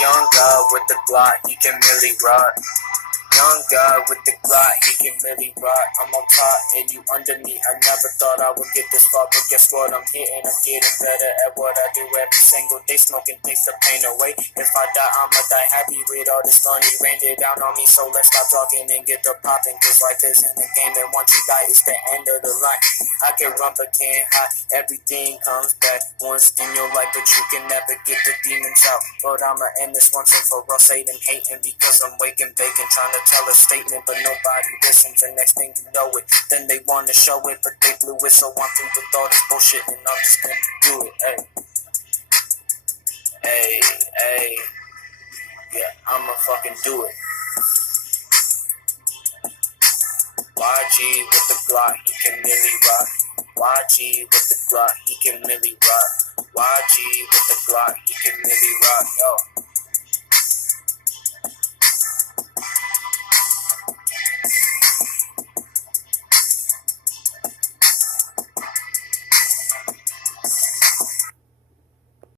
Young God with the glock, he can really rock. Young God with the glock, he can really rock. I'm on top and you under me. I never thought I would get this far, but guess what? I'm hitting. I'm getting better at what I do every single day. Smoking takes the pain away. If I die, I'ma die happy with all this money. Rained it down on me, so let's stop talking and get the popping. Cause life isn't a game, and once you die, it's the end of the line. I can run but can't hide. Everything comes back once in your life, but you can never get the demons out. But I'ma end this once and for all, Satan hating because I'm waking, baking, trying to tell a statement, but nobody listens. And next thing you know it, then they wanna show it, but they blew it. So I'm through with all this bullshit, and I'm just gonna do it. Hey, yeah, I'ma fucking do it. YG with the glock, he can really rock. YG with the glock, he can really rock. YG with the glock, he can really rock, yo.